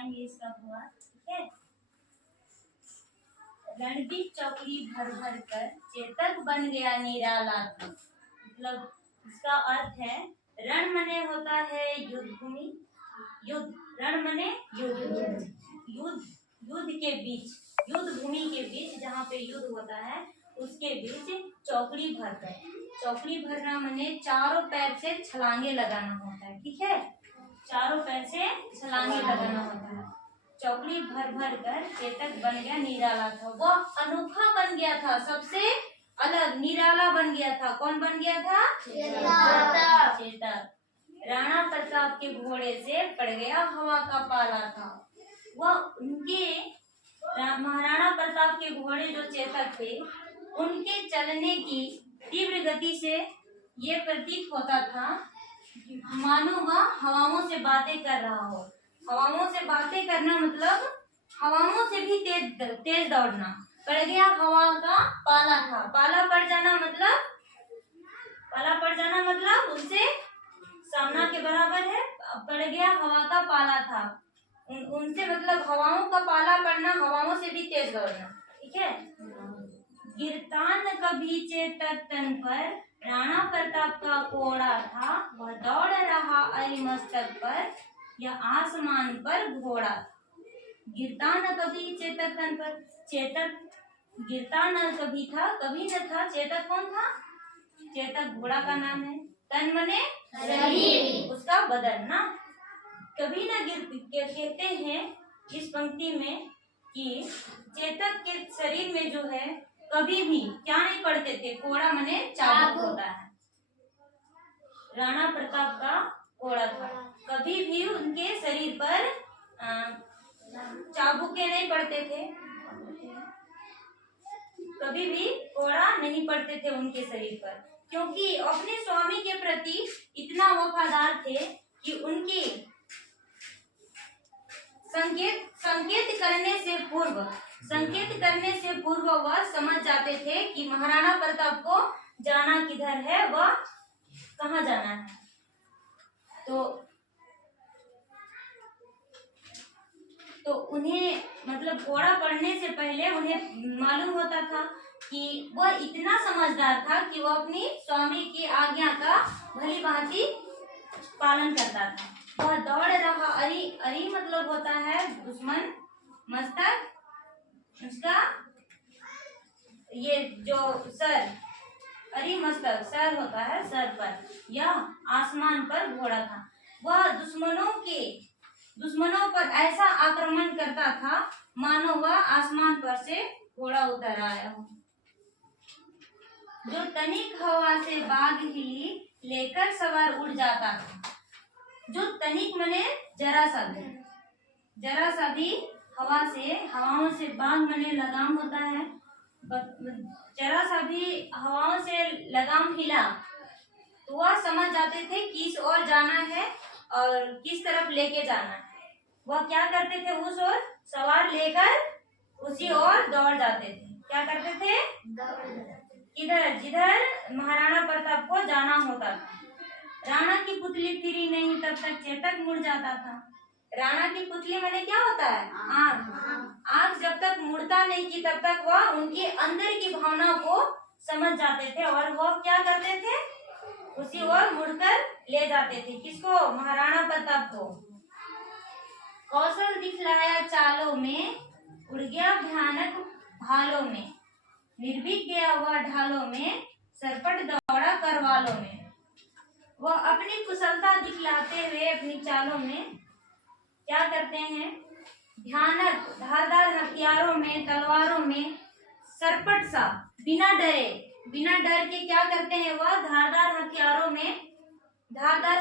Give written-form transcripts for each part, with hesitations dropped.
बताएंगे इसका हुआ। ठीक है, रणदीप चौकड़ी भर भर कर चेतक बन गया निराला था। मतलब इसका अर्थ है, रण मने होता है युद्ध भूमि, युद्ध, रण मने युद्ध, युद्ध, युद्ध के बीच, युद्ध भूमि के बीच जहाँ पे युद्ध होता है उसके बीच चौकड़ी भरकर, चौकड़ी भरना मने चारों पैर से छलांगे लगाना होता है। ठीक है, चारों पैर से छलांगे लगाना होता है। चौकड़ी भर भर कर चेतक बन गया निराला था, वह अनोखा बन गया था, सबसे अलग निराला बन गया था। कौन बन गया था? चेतक। चेतक राणा प्रताप के घोड़े से पड़ गया हवा का पाला था। वह उनके महाराणा प्रताप के घोड़े जो चेतक थे, उनके चलने की तीव्र गति से ये प्रतीत होता था मानो वह हवाओं से बातें कर रहा हो। हवाओं से बातें करना मतलब हवाओं से भी तेज दौड़ना। पड़ गया हवा का पाला था, पाला पड़ जाना मतलब, पाला पड़ जाना मतलब उनसे सामना के बराबर है। पड़ गया हवा का पाला था, उनसे मतलब हवाओं का पाला पड़ना, हवाओं से भी तेज दौड़ना। ठीक है, गिरता न कभी चेतक तन पर, राणा प्रताप का कोड़ा था, वह दौड़ रहा अरिमस्तक पर, यह आसमान पर घोड़ा। गिरता न कभी चेतक तन पर, चेतक गिरता न कभी था, कभी न था। चेतक कौन था? चेतक घोड़ा का नाम है। तन मने शरीर, उसका बदन ना। कभी न गिर, कहते हैं इस पंक्ति में कि चेतक के शरीर में जो है कभी भी क्या नहीं पड़ते थे? कोड़ा मने चाबुक होता है। राणा प्रताप का कोड़ा था, कभी भी उनके शरीर पर चाबुके नहीं पड़ते थे, कभी भी कोड़ा नहीं पड़ते थे उनके शरीर पर, क्योंकि अपने स्वामी के प्रति इतना वफादार थे कि उनके संकेत करने से पूर्व वह समझ जाते थे कि महाराणा प्रताप को जाना किधर है, वह कहाँ जाना है। तो उन्हें मतलब कोड़ा पड़ने से पहले उन्हें मालूम होता था कि वह इतना समझदार था कि वह अपनी स्वामी की आज्ञा का भली भांति पालन करता था। वह दौड़ रहा, अरी मतलब होता है दुश्मन, मस्तक उसका ये जो सर, अरी मस्तक सर होता है, सर पर, यह आसमान पर घोड़ा था। वह दुश्मनों पर ऐसा आक्रमण करता था मानो वह आसमान पर से घोड़ा उतर आया हो। जो तनिक हवा से बाग हिली लेकर सवार उड़ जाता था। जो तनिक मने जरा सा भी हवाओं से बाग मने लगाम होता है, जरा सा भी हवाओं से लगाम हिला तो वह समझ जाते थे किस ओर जाना है और किस तरफ लेके जाना है। वह क्या करते थे? उस ओर सवार लेकर उसी ओर दौड़ जाते थे। क्या करते थे? किधर, जिधर महाराणा प्रताप को जाना होता था। राणा की पुतली फिरी नहीं तब तक चेतक मुड़ जाता था। राणा की पुतली माने क्या होता है? आँख। आँख जब तक मुड़ता नहीं की तब तक वह उनके अंदर की भावना को समझ जाते थे और वह क्या करते थे? उसी ओर मुड़कर ले जाते थे। किसको? महाराणा प्रताप को। कौशल दिखलाया चालों में, उड़ गया भयानक भालों में, निर्भीक गया वह ढालों में, सरपट दौड़ा करवालों में। वह अपनी कुशलता दिखलाते हुए अपनी चालों में क्या करते हैं? भयानक धारदार हथियारों में, तलवारों में, सरपट सा बिना डर के क्या करते हैं? वह धारदार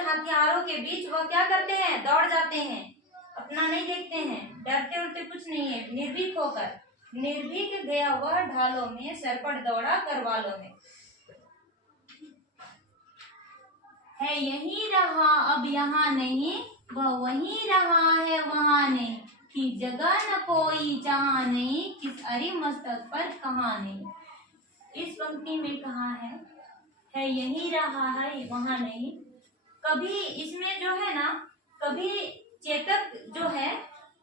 हथियारों के बीच वह क्या करते हैं? दौड़ जाते हैं, अपना नहीं देखते हैं, डरते उड़ते कुछ नहीं है, निर्भीक होकर। निर्भीक गया वह ढालों में, सरपट दौड़ा करवालों में। है यहीं रहा अब यहाँ नहीं, वह वहीं रहा है वहाँ नहीं, कि जगह न कोई जहाँ नहीं, किस अरि मस्तक पर कहाँ नहीं। इस पंक्ति में कहा है यहीं रहा है वहाँ नहीं। कभी इसमें जो है ना, कभी चेतक जो है,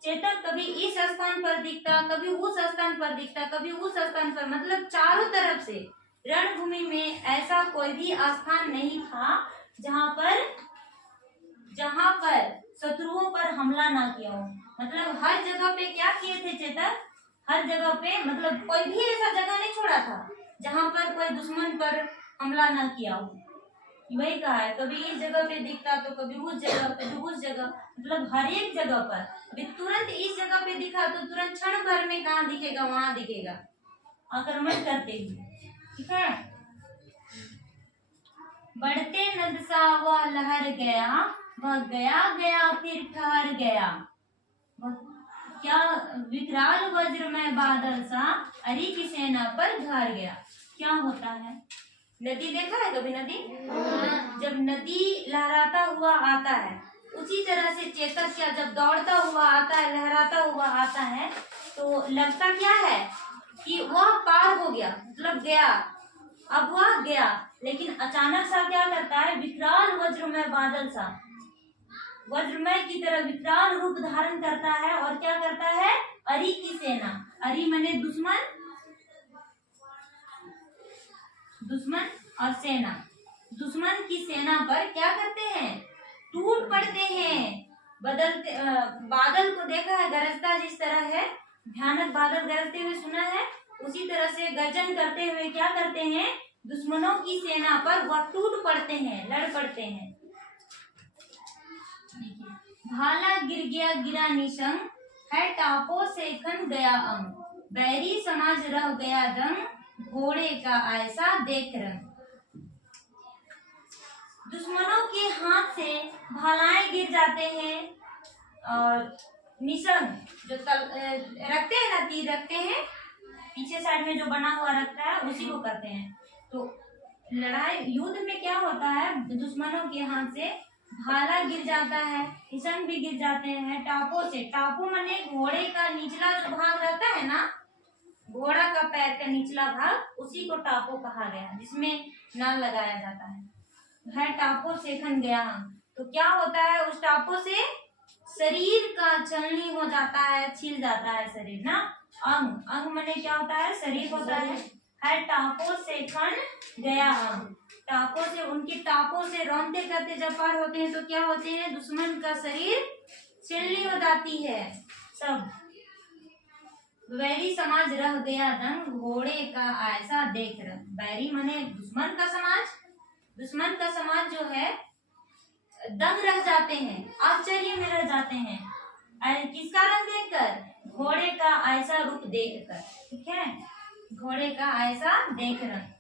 चेतक कभी इस स्थान पर दिखता, कभी उस स्थान पर दिखता, कभी उस स्थान पर, मतलब चारों तरफ से रणभूमि में ऐसा कोई भी स्थान नहीं था जहां पर शत्रुओं पर हमला ना किया हो। मतलब हर जगह पे क्या किए थे चेतक, हर जगह पे, मतलब कोई भी ऐसा जगह नहीं छोड़ा था जहां पर कोई दुश्मन पर हमला ना किया हो। वही कहा है, कभी इस जगह पे दिखता तो कभी उस जगह, कभी उस जगह, मतलब हर एक जगह पर। अभी तुरंत इस जगह पे दिखा तो तुरंत क्षण भर में कहाँ दिखेगा, वहां दिखेगा आक्रमण करते हुए। ठीक है। बढ़ते नद सा वह लहर गया, वह गया गया फिर ठहर गया। वह क्या, विकराल वज्र में बादल सा अरी की सेना पर घर गया। क्या होता है, नदी देखा है कभी नदी? जब नदी लहराता हुआ आता है, उसी तरह से चेतक क्या जब दौड़ता हुआ आता है, लहराता हुआ आता है, तो लगता क्या है कि वह पार हो गया, मतलब गया, अब वह गया। लेकिन अचानक सा क्या करता है, विकराल वज्रमय बादल सा, वज्रमय की तरह विकराल रूप धारण करता है और क्या करता है, अरी की सेना, अरी माने दुश्मन, दुश्मन और सेना, दुश्मन की सेना पर क्या करते हैं, टूट पड़ते हैं। बदलते बादल को देखा है गरजता जिस तरह है, भयानक बादल गरजते हुए सुना है, उसी तरह से गर्जन करते हुए क्या करते हैं, दुश्मनों की सेना पर वह टूट पड़ते हैं, लड़ पड़ते हैं। भाला गिर गया गिरा निशंग, है टापो से खन गया अंग, बैरी समाज रह गया दंग, घोड़े का ऐसा देख रंग। दुश्मनों के हाथ से भालाएं गिर जाते हैं और निशंग जो रखते हैं ना, तीर रखते हैं पीछे साइड में जो बना हुआ रखता है, उसी को करते हैं। तो लड़ाई युद्ध में क्या होता है, दुश्मनों के हाथ से भाला गिर जाता है, निशंग भी गिर जाते हैं। टापो से, टापो माने घोड़े का निचला जो भाग रहता है ना, घोड़ा का पैर का निचला भाग, उसी को टापो कहा गया, जिसमें नाल लगाया जाता है टापो से खन गया। तो क्या होता है, उस टापो से शरीर का छलनी हो जाता है, छिल जाता है शरीर ना। अंग, अंग माने क्या होता है, शरीर होता है टापो से खन गया अंग। टापो से, उनकी टापो से रौंदते करते जब पार होते हैं तो क्या होते हैं, दुश्मन का शरीर छिलनी हो जाती है सब। बैरी समाज रह गया दंग, घोड़े का ऐसा देख रंग। बैरी माने दुश्मन का समाज, दुश्मन का समाज जो है दंग रह जाते हैं, आश्चर्य में रह जाते हैं, किसका रंग देखकर, घोड़े का ऐसा रूप देखकर। ठीक है, घोड़े का ऐसा देख रंग।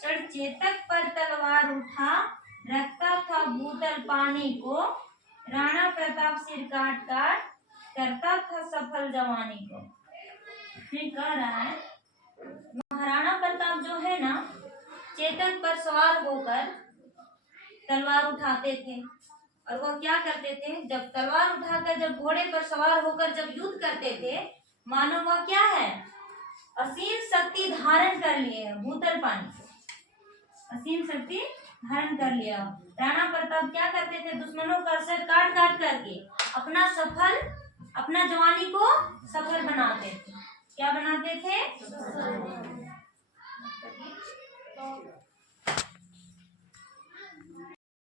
चढ़ चेतक पर तलवार उठा, रखता था भूतल पानी को, राणा प्रताप सिर काट काट करता था सफल जवानी को। फिर कह रहा है, महाराणा प्रताप जो है ना, चेतक पर सवार होकर तलवार उठाते थे, और वो क्या करते थे, जब तलवार उठाकर जब घोड़े पर सवार होकर जब युद्ध करते थे, मानो वह क्या है, असीम शक्ति धारण कर लिए है, भूतल पानी से असीम शक्ति धारण कर लिया। राणा प्रताप क्या करते थे, दुश्मनों का सर काट काट करके अपना जवानी को सफल बनाते थे। क्या बनाते थे,